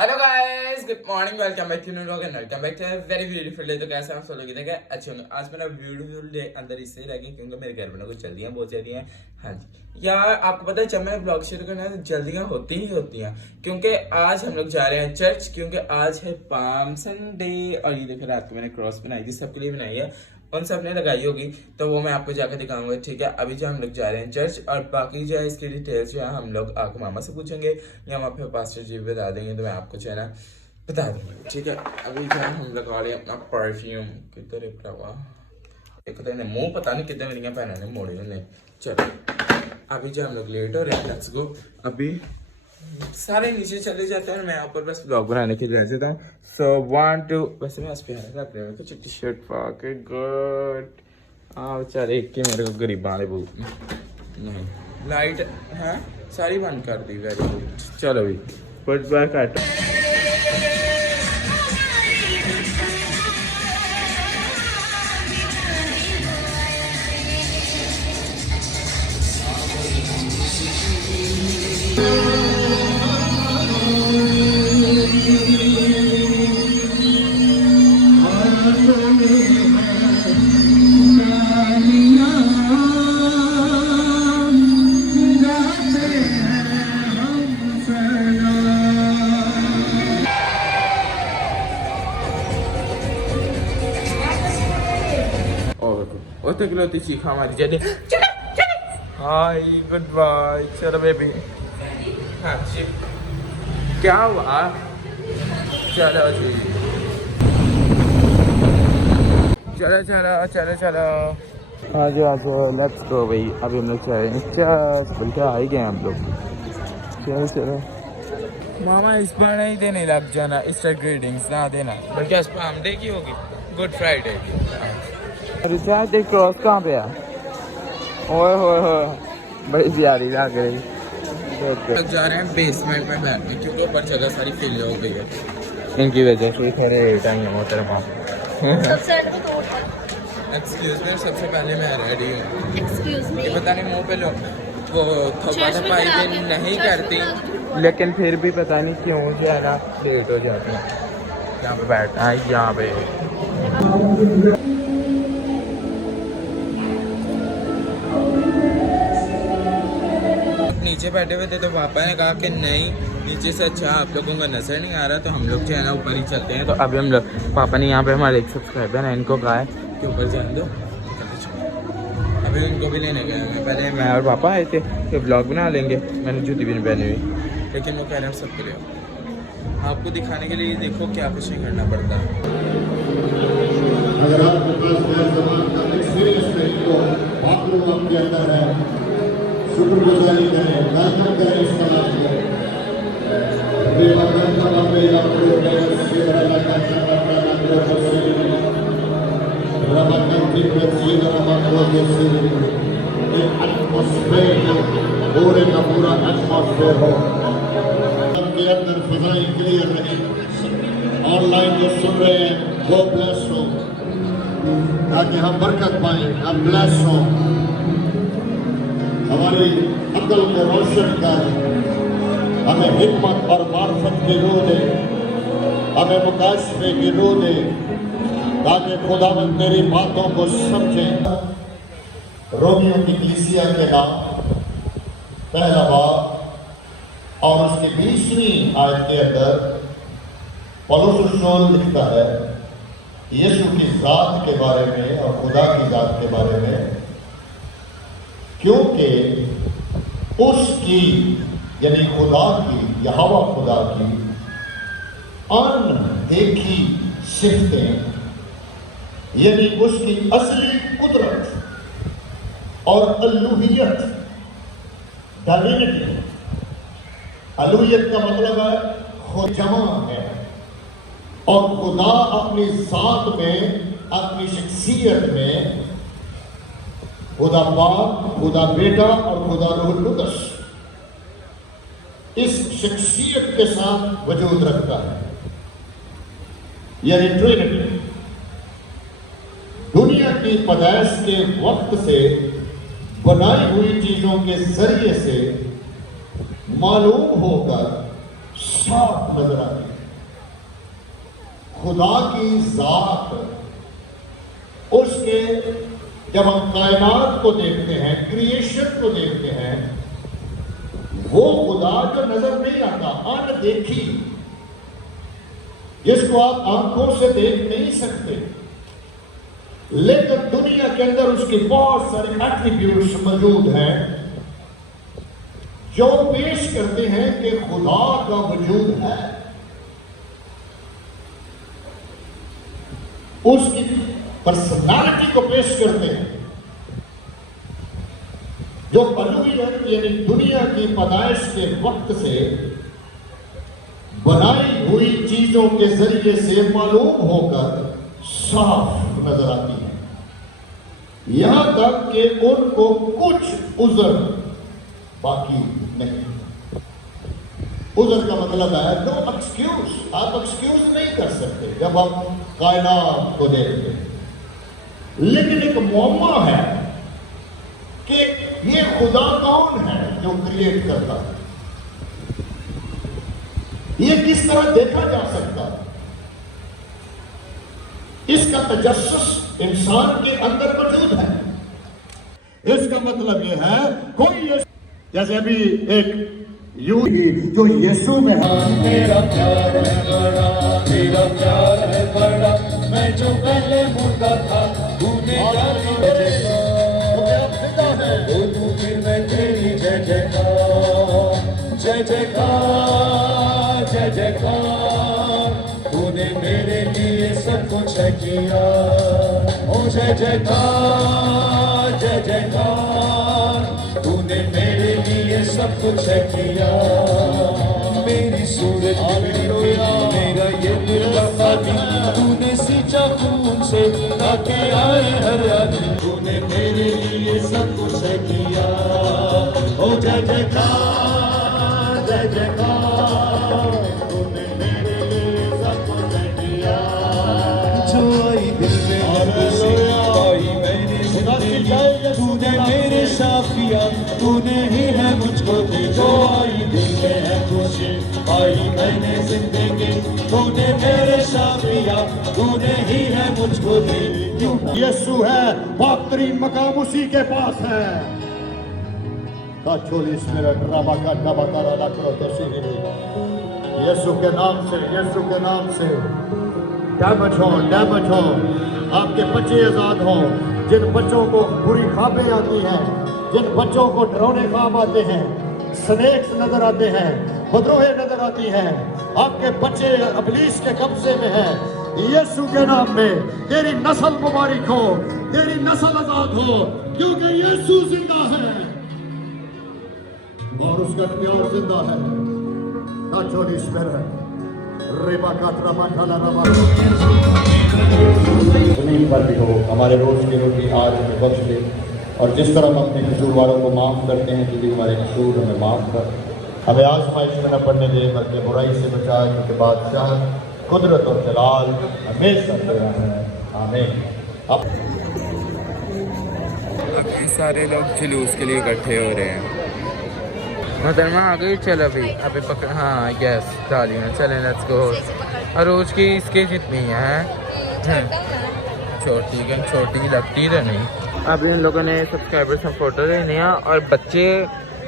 Hello guys, good morning, welcome back to new vlog and welcome back to a very beautiful day. तो कैसे आप सब लोग देखे अच्छे होंगे। आज मेरा ब्यूटीफुल डे अंदर इससे रह गया क्योंकि मेरे घर में ना कुछ जल्दियां बहुत ज्यादा हैं। हाँ जी यार, आपको पता है जब मैं ब्लॉग शुरू करना है तो जल्दियां होती ही होती हैं क्योंकि आज हम लोग जा रहे हैं चर्च क्योंकि आज है पाम संडे। और ये देखो रात को मैंने क्रॉस बनाई थी, सबके लिए बनाई है, उन सब ने लगाई होगी तो वो मैं आपको जाकर दिखाऊंगा। ठीक है, अभी जो हम लोग जा रहे हैं चर्च और बाकी जो है इसकी डिटेल्स जो है हम लोग आके मामा से पूछेंगे या वहाँ पे पास्टर जी बता देंगे तो मैं आपको जो है ना बता दूंगा। ठीक है, अभी जो है हम लगा रहे हैं अपना परफ्यूम। किधर है भरावा, एक तो मुंह पता नहीं कितने मेरिया भैन ने मोड़े ने। चलो अभी जो हम लोग लेट हो रहे हैं, लेट्स गो। अभी सारे नीचे चले जाते हैं, मैं ऊपर बस ब्लॉग बनाने के लिए रह जाता हूँ। सो 1 2 वैसे मैं अपने में कुछ टी शर्ट पा के गुड। हाँ बेचारे एक के मेरे को गरीब वाले बहुत नहीं लाइट है सारी बंद कर दी। वेरी गुड, चलो भी गुड बाय काट। किलोती चीखा हमारी जल्दी। हाय गुड बाय, चलो बेबी। हाँ जी, क्या हुआ? चलो जी, चलो चलो चलो चलो आज आज लेट्स गो भाई। अभी हम लोग चल रहे हैं चर्च, बल्कि आ ही गए हम लोग। चलो चलो मामा इस पर नहीं देने लग जाना, ईस्टर ग्रीटिंग्स ना देना, बल्कि इस पर हम देखी होगी गुड फ्राइडे की। रिचार्ज एक क्रॉस कहाँ पे है? ओए होए होए, बड़ी प्यारी लग रही। लोग जा रहे हैं बेसमेंट में बैठने क्योंकि ऊपर जगह सारी फिल हो गई है इनकी वजह से। थोड़े टाइम है मोहतरमा। एक्सक्यूज मी, सबसे पहले मैं रेडी हूँ। एक्सक्यूज मी, पता नहीं मुँह पे लोग वो थप्पा थप्पाई दिन नहीं करती, लेकिन फिर भी पता नहीं क्यों जो है ना लेट हो जाती है। यहाँ पे बैठना है, यहाँ पे नीचे बैठे हुए थे तो पापा ने कहा कि नहीं नीचे से अच्छा आप लोगों का नजर नहीं आ रहा तो हम लोग जो है ना ऊपर ही चलते हैं। तो अभी हम लोग पापा ने यहाँ पे हमारे एक सब्सक्राइबर है इनको कहा है कि ऊपर जाने दो। अभी उनको भी लेने गए हैं, पहले मैं और पापा आए थे तो ब्लॉग बना लेंगे। मैंने जूती भी नहीं पहनी हुई, लेकिन वो कह रहे हैं सबके लिए आपको दिखाने के लिए देखो क्या कुछ नहीं करना पड़ता। अगर आपके पास शुक्रगुजारी करें, वेलकम करें इस समाज को। पूरे का पूरा एटमॉस्फेयर हो के अंदर फिजाएं क्लियर रहे। ऑनलाइन जो सुन रहे हैं वो ब्लेस हो ताकि हम बरकत पाएं, हम ब्लेस हो। हमारी अकल को रोशन कर, हमें हिम्मत और मार्फत की रूह दे, हमें मुकाशफे की रूह दे ताकि खुदावंद तेरी बातों को समझें। रोमियो की कलीसिया के नाम पहला बाब और उसकी 20वीं आयत के अंदर पौलुस रसूल लिखता है यीशु की जात के बारे में और खुदा की जात के बारे में, क्योंकि उसकी यानी खुदा की, यहोवा खुदा की अनदेखी सिफतें यानी उसकी असली कुदरत और अलूहियत, डिविनिटी। अलूहियत का मतलब है खुद जमा है और खुदा अपनी जात में, अपनी शख्सियत में खुदा बाप, खुदा बेटा और खुदा रूहुल कुद्दस इस शख्सियत के साथ वजूद रखता है, यानी ट्रिनिटी। दुनिया की पैदाइश के वक्त से बनाई हुई चीजों के जरिए से मालूम होकर साफ नजर आती है। खुदा की जात, उसके जब हम कायनात को देखते हैं, क्रिएशन को देखते हैं, वो खुदा जो नजर नहीं आता, अनदेखी, जिसको आप आंखों से देख नहीं सकते, लेकिन दुनिया के अंदर उसके बहुत सारे एट्रीब्यूट्स मौजूद हैं जो पेश करते हैं कि खुदा का वजूद है। उसकी पर्सनालिटी को पेश करते हैं। जो बलूयत यानी दुनिया की पैदाइश के वक्त से बनाई हुई चीजों के जरिए से मालूम होकर साफ नजर आती है, यहां तक कि उनको कुछ उज़र बाकी नहीं। उज़र का मतलब है नो एक्सक्यूज, आप एक्सक्यूज नहीं कर सकते जब हम कायनात को देखते हैं। लेकिन एक मुअम्मा है कि ये खुदा कौन है जो क्रिएट करता है, ये किस तरह देखा जा सकता है। इसका तजस्सुस इंसान के अंदर मौजूद है। इसका मतलब यह है कोई ये, जैसे अभी एक यूं ही जो यीशु में है, मेरा प्यार है बड़ा, मेरा प्यार है बड़ा, मैं जो पहले मुर्दा था तूने बोलूं फिर मैं तेरी जय जयकार, जय जयकार, जय जयकार। तूने मेरे लिए सब कुछ किया, ओ जय जयकार, जय जयकार। तूने मेरे लिए सब कुछ किया। मेरी सूरत मेरा ये दिल का दिल तूने सींचा खून से ताकि आए हरियाली। तूने मेरे लिए सब कुछ किया, ओ जय जयकार, जय जयकार। तूने मेरे लिए सब कुछ किया। जो आई दिल में आई मैंने जिंदगी, तूने मेरे शाफिया, तूने ही है मुझको दी। जो आई दिल में है खुशी, आई मैंने जिंदगी, तूने मेरे शाफिया, तूने ही है मुझको दी। यीशु है, बेहतरीन मकाम उसी के पास है। यीशु के नाम से, यीशु के नाम से डैमेज हो, आपके बच्चे आजाद हों। जिन बच्चों को बुरी ख्वाबें आती हैं, जिन बच्चों को डरावने ख्वाब आते हैं, स्नेक्स नजर आते हैं, बदरूहें नजर आती हैं, आपके बच्चे इब्लीस के कब्जे में हैं। यीशु के नाम में तेरी नस्ल मुबारक हो, तेरी नस्ल आजाद हो, क्योंकि यीशु जिंदा है और उसका प्यार जिंदा है। होली स्पिरिट रेबा काटरा माठाला रमा जमीन पर भी हो, हमारे रोज की रोटी आज हमें बख्श दे, और जिस तरह हम अपने कसूरवारों को माफ करते हैं, क्योंकि हमारे कसूर हमें माफ कर। हमें आजमाइश में न पड़ने दे, बल्कि बुराई से बचा, क्योंकि बादशाह, कुदरत और जलाल हमेशा तेरा है। आमीन। अब सारे लोग जुलूस के लिए इकट्ठे हो रहे हैं। मोहतरमा आ गई, चल अभी पकड़, हाँ गैस डाली है, चले लेट्स गो। और रोज की इसके जितनी है छोटी लगती तो नहीं। अब इन लोगों ने सब्सक्राइबर से फ़ोटो लेने हैं और बच्चे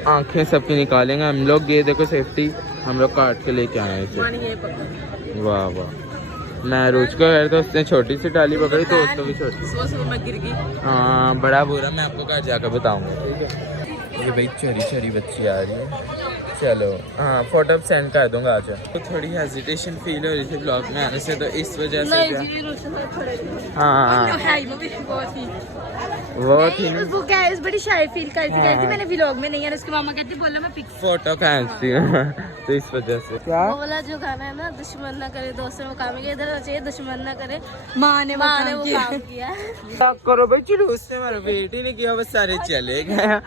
आंखें सबकी निकालेंगे। हम लोग ये देखो सेफ्टी हम लोग काट के लेके आए हैं इसे। वाह वाह, मैं रोज को है तो उसने छोटी सी डाली पकड़ी तो उसको भी छोटी। हाँ बड़ा बुरा, मैं आपको घर जाकर बताऊँगा, ठीक है। ये भाई चोरी बच्ची आ रही है। चलो हाँ फोटो सेंड कर दूंगा आज। तो थोड़ी हेजिटेशन फील हो रही थी ब्लॉग में आने से, तो इस वजह से हाँ वो थी वो गैस बड़ी शाय फील करती थी। मैंने व्लॉग में नहीं है, उसकी मामा कहती बोला मैं पिक फोटो खींचती हूँ तो इस वजह से। क्या वो वाला जो गाना है ना, दुश्मन ना करे दोस्तों में काम किया, इधर चाहिए दुश्मन ना करे माँ ने वो काम किया। करो भाई, जुलूस ने हमारा वेट ही नहीं किया, बस सारे चले गए।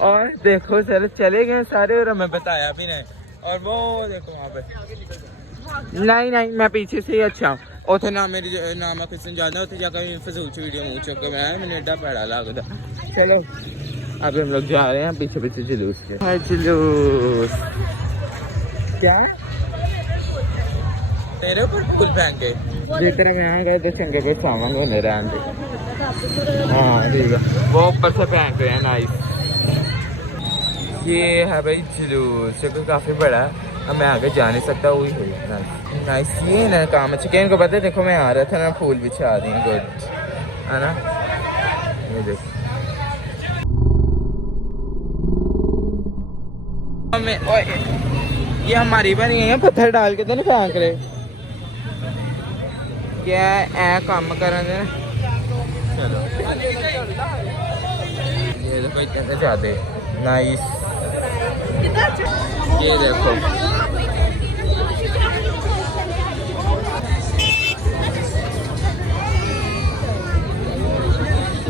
और देखो सर चले गए सारे और हमें बताया भी नहीं। और वो देखो वहाँ पे नहीं मैं पीछे से ही अच्छा हूँ। उथे ना मेरी नामा कुछ जाना उथे जाकर फजूल सी वीडियो मुँह चुक मैं मैंने एडा पैड़ा लगा था। चलो अब हम लोग जा रहे हैं पीछे जुलूस के। जुलूस क्या तेरे ऊपर फूल फेंक के जितने में आ गए तो चंगे पे सामान होने रहने हाँ ठीक है वो ऊपर से फेंक रहे हैं नाइस ये है भाई जुलूस जो कि काफ़ी बड़ा है अब मैं आगे जा नहीं सकता वही है नाइस ये ना काम अच्छे क्या इनको पता है देखो मैं आ रहा था ना फूल बिछा दी गुड है ना ये देखो ये हमारी बनी है पत्थर डाल के तो नहीं फेंक रहे क्या ऐ काम कर चलो ये देखो इतने ज्यादा नाइस ये देखो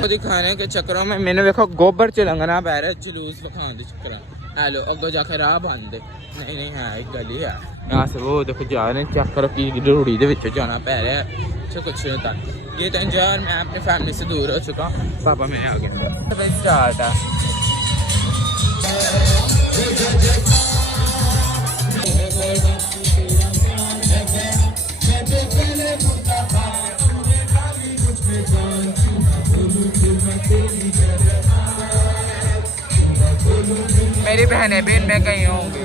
दिखाने के चक्करों में मैंने देखो गोबर चिलंगना पै रहा जुलूस दिखाने के चक्कर हेलो अगो जाके राह बंद नहीं नहीं है एक गली है यहाँ से वो देखो जा रहे हैं चेक करो की रूढ़ी के जाना पै रहा है अच्छा कुछ नहीं तक ये तो इंजॉय मैं अपनी फैमिली से दूर हो चुका पापा मैं आ गया भाई स्टार्ट है मेरी बहनें भी इनमें गई होंगी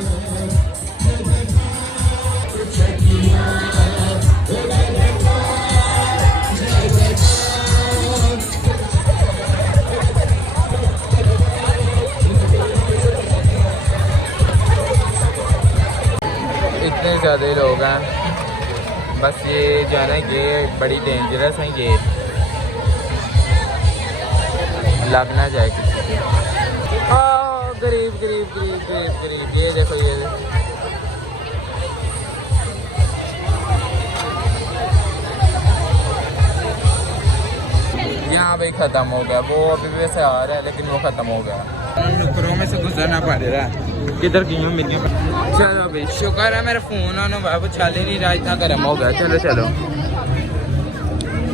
इतने ज़्यादा लोग हैं बस ये जो है ना ये बड़ी डेंजरस है ये लग ना जाए किसी गरीब गरीब गरीब गरीब गरीब ये देखो ये यहाँ भाई ख़त्म हो गया वो अभी भी वैसे आ रहा है लेकिन वो ख़त्म हो गया नुकरों में से गुजरना पड़ रहा है किधर की हूँ मिली चलो भाई शुक्र है मेरा फ़ोन आने वो चल ही नहीं रहा इतना गर्म हो गया चलो चलो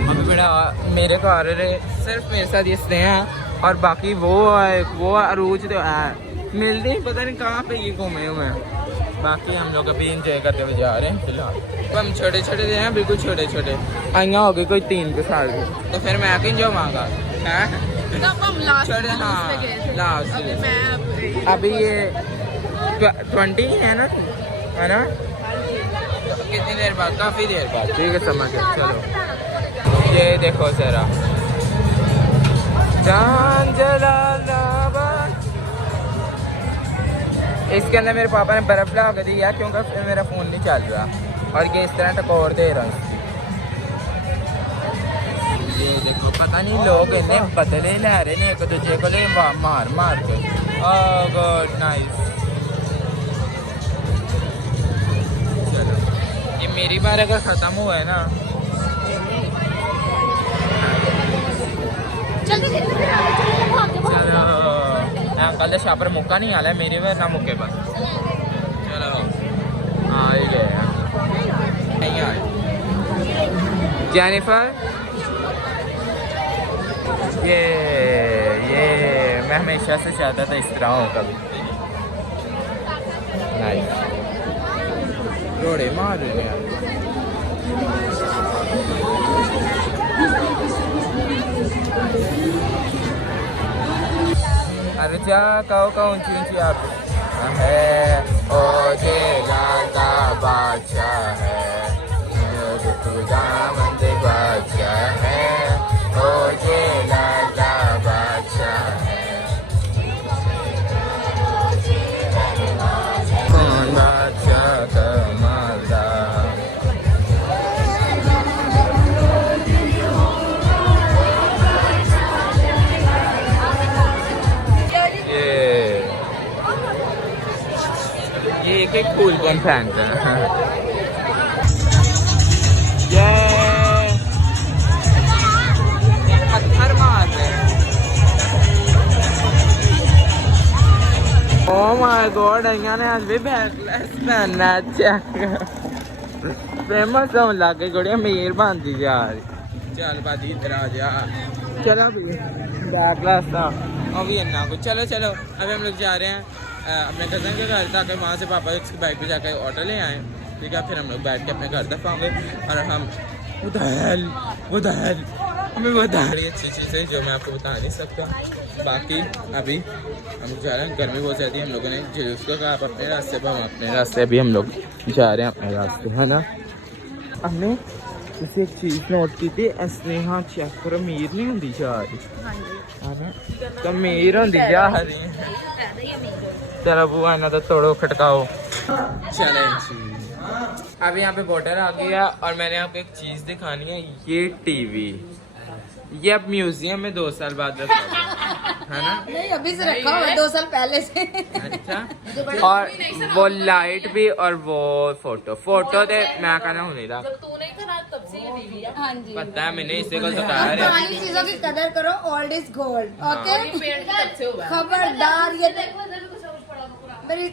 अभी बड़ा मेरे को आ रहे सिर्फ मेरे साथ ये हैं और बाकी वो अरूज तो है मिलते ही पता नहीं कहाँ पे ये घूमे हुए हैं बाकी हम लोग अभी इंजॉय करते हुए जा रहे हैं फिलहाल तो हम छोटे छोटे थे हैं बिल्कुल छोटे छोटे आइया हो गई कोई 3 के साल की तो फिर मैं आके इंजॉय मांगा छोटे हाँ लास्ट अभी ये 20 है ना कितनी देर बाद काफ़ी देर बाद ठीक है समझ गया चलो ये देखो जरा जान जलालाबाद इसके अंदर मेरे पापा ने बर्फ लगा कर दिया क्योंकि फिर मेरा फ़ोन नहीं चल रहा और ये इस तरह टकोर दे रहा है ये देखो पता नहीं लोग इतने बदले ले रहे हैं एक दूसरे को ले मार मार के गुड नाइस चलो ये मेरी बार अगर ख़त्म हुआ है ना कल शापर मुक्का नहीं आला मेरे में ना मुक्के बस चलो आ ही गए नहीं आए जेनिफर ये मैं हमेशा से चाहता था इस तरह हो कभी नाइस रोड़े मार गया अरे जा कहो ऊंची ऊंची आप है ओ जे गाता बादशाह है खुदा मंद बादशाह है ओ जे गाता बादशाह है कौन बादशाह का मालदार एक फूल कौन फेंकता है ये पत्थर मार रहे ओह माय गॉड ने आज भी बैकलेस पहनना अच्छा फेमस होने लग गई गुड़िया अमीर बनती जा रही चल भाजी इधर आ जा चलो बैकलेस था अभी इन्ना कुछ चलो चलो अभी हम लोग जा रहे हैं अपने कज़न के घर, ताकि वहाँ से पापा उसकी बाइक पे जाकर ऑटो ले आए। ठीक है, फिर हम लोग बैठ के अपने घर तक आएंगे और हम वो दहल हमें बता रही अच्छी चीज़ है जो मैं आपको बता नहीं सकता। बाकी अभी हम जा रहे हैं, गर्मी बहुत ज़्यादा है। हम लोगों ने जुलूस को कहा आप अपने रास्ते पर, हम अपने रास्ते अभी हम लोग जा रहे हैं अपने रास्ते, है ना। हमने किसी एक चीज़ नोट की थी, स्नेहा चेक करो मीर नहीं होती जा रही है ना, तो मीर होती जा रही है। चलो बुआ ना तो तोड़ो खटकाओ। चले अभी यहाँ पे बॉर्डर आ गया और मैंने आपको एक चीज़ दिखानी है, ये टीवी। ये अब म्यूजियम में 2 साल बाद रखा हुआ है ना। नहीं अभी से रखा हुआ है 2 साल पहले से। अच्छा, और वो लाइट भी और वो फोटो दे मैं कहना हूँ नहीं रहा। हाँ जी, पता है मैंने इसे कल तो कहा है। पुरानी चीजों की कदर करो, ओल्ड इज गोल्ड। ओके, खबरदार ये मेरी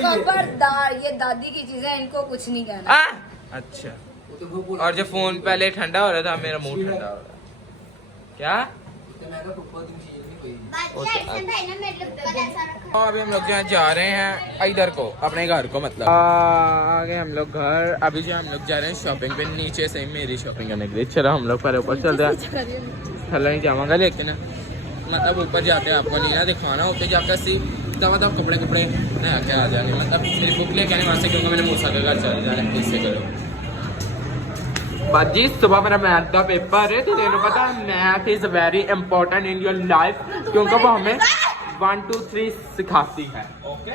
खबरदार, ये दादी की चीजें, इनको कुछ नहीं कहना। अच्छा, और जब फोन पहले ठंडा हो रहा था मेरा मुंह ठंडा हो रहा क्या। अभी हम लोग जहाँ जा रहे हैं इधर को, अपने घर को, मतलब आगे हम लोग घर। अभी जो हम लोग जा रहे हैं शॉपिंग पे, नीचे से मेरी शॉपिंग करने के लिए। चलो हम लोग पहले ऊपर चलते हैं। चलो नहीं जाऊँगा लेकिन मतलब ऊपर जाते हैं आपको नहीं ना दिखाना, ऊपर जाकर सी तब कपड़े नया क्या आ जाने, मतलब मेरी बुक लेके आने वहाँ से, क्योंकि मैंने मूसा के घर चले जाना है। इससे करो बाजी, सुबह मेरा मैथ का पेपर है, तो तेनों पता है math is very important in your life, क्योंकि वो हमें 1 2 3 सिखाती है। ओके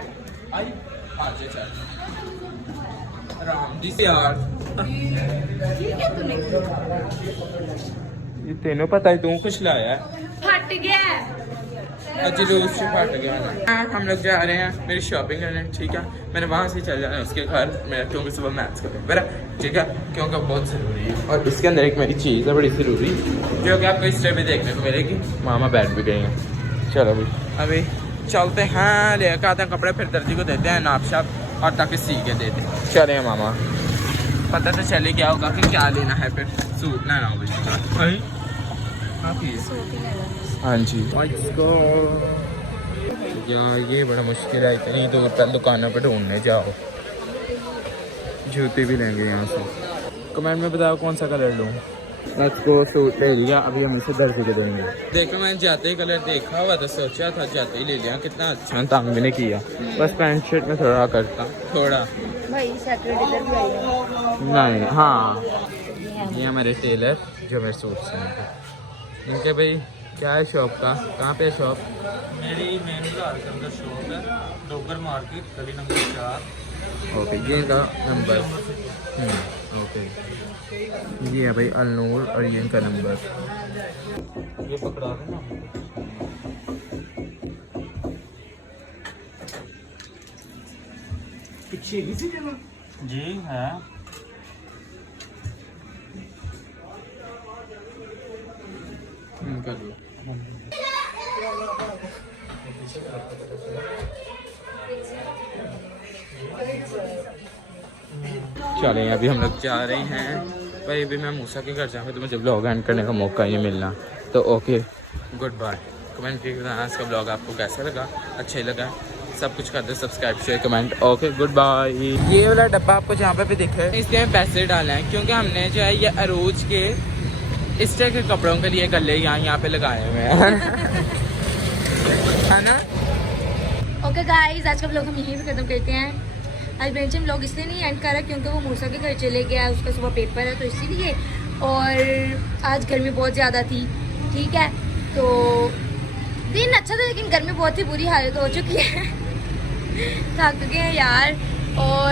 आगे चल राम जी से यार, ये तेनों पता है, तू कुछ लाया है फट गया जुलूस से फट गया। हम लोग जा रहे हैं मेरी शॉपिंग करने, ठीक है। मैंने वहाँ से चल जाना है उसके घर मेरा, क्योंकि सुबह मैथ्स का पेपर है, ठीक है, क्योंकि बहुत ज़रूरी है। और इसके अंदर एक मेरी चीज़ है बड़ी ज़रूरी, जो कि आपको इस टाइप भी देखने को मिलेगी। मामा बैठ भी गई हैं। चलो अभी चलते हैं, लेकर आते हैं कपड़े, फिर दर्जी को देते हैं नाप शाप, और ताकि सी के देते हैं। चले मामा, पता तो चले क्या होगा कि क्या लेना है, फिर सूट लेना होगा। हाँ जी, यार ये बड़ा मुश्किल है, इतनी दूर पर दुकानों पर ढूंढने जाओ। जूते भी लेंगे यहाँ से। कमेंट में बताओ कौन सा कलर लूँ। को सूट ले लिया, अभी हम इसे दर्जी के देंगे। देखो मैंने जाते ही कलर देखा हुआ तो सोचा था जाते ही ले लिया, कितना अच्छा, तंग भी नहीं किया। बस पैंट शर्ट में थोड़ा करता थोड़ा भाई, सैटरडे भी नहीं। हाँ ये हमारे टेलर जो मेरे सूट सिलते, इनके भाई क्या है शॉप का, कहाँ पे शॉप? मेरी मेन घर के अंदर शॉप है, डोगर मार्केट, गली नंबर 4। ओके, ये इनका नंबर। ओके, ये है भाई अलनूर और ये इनका नंबर। ये पकड़ा देना पीछे किसी जगह जी है। कर लो। चलें अभी हम लोग जा रहे हैं भाई। अभी मैं मूसा के घर जाऊँगा तो मुझे ब्लॉग एंड करने का मौका ही मिलना, तो ओके गुड बाय। कमेंट करके बताना इसका ब्लॉग आपको कैसा लगा, अच्छा ही लगा, सब कुछ कर दो, subscribe share comment. Okay good bye. ये वाला डब्बा आपको जहाँ पे भी दिखे, इसलिए हम पैसे डाले हैं क्योंकि हमने जो है ये अरूज के इस तरह के कपड़ों के लिए गले यहाँ पे लगाए हुए हैं है ना। ओके गाइस, आज का ब्लॉग हम यहीं पे खत्म करते हैं। आज बेंचम ब्लॉग इसलिए नहीं एंड करा क्योंकि वो मूसा के घर चले गया, उसका सुबह पेपर है तो इसीलिए, और आज गर्मी बहुत ज़्यादा थी, ठीक है। तो दिन अच्छा था लेकिन गर्मी बहुत ही बुरी हालत हो चुकी है थक गए हैं यार। और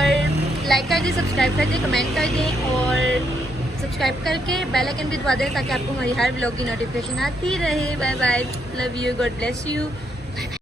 लाइक कर दें, सब्सक्राइब कर दें, कमेंट कर दें, और सब्सक्राइब करके बेल आइकन भी दबा दें ताकि आपको हमारी हर ब्लॉग की नोटिफिकेशन आती रहे। Bye bye, love you, God bless you.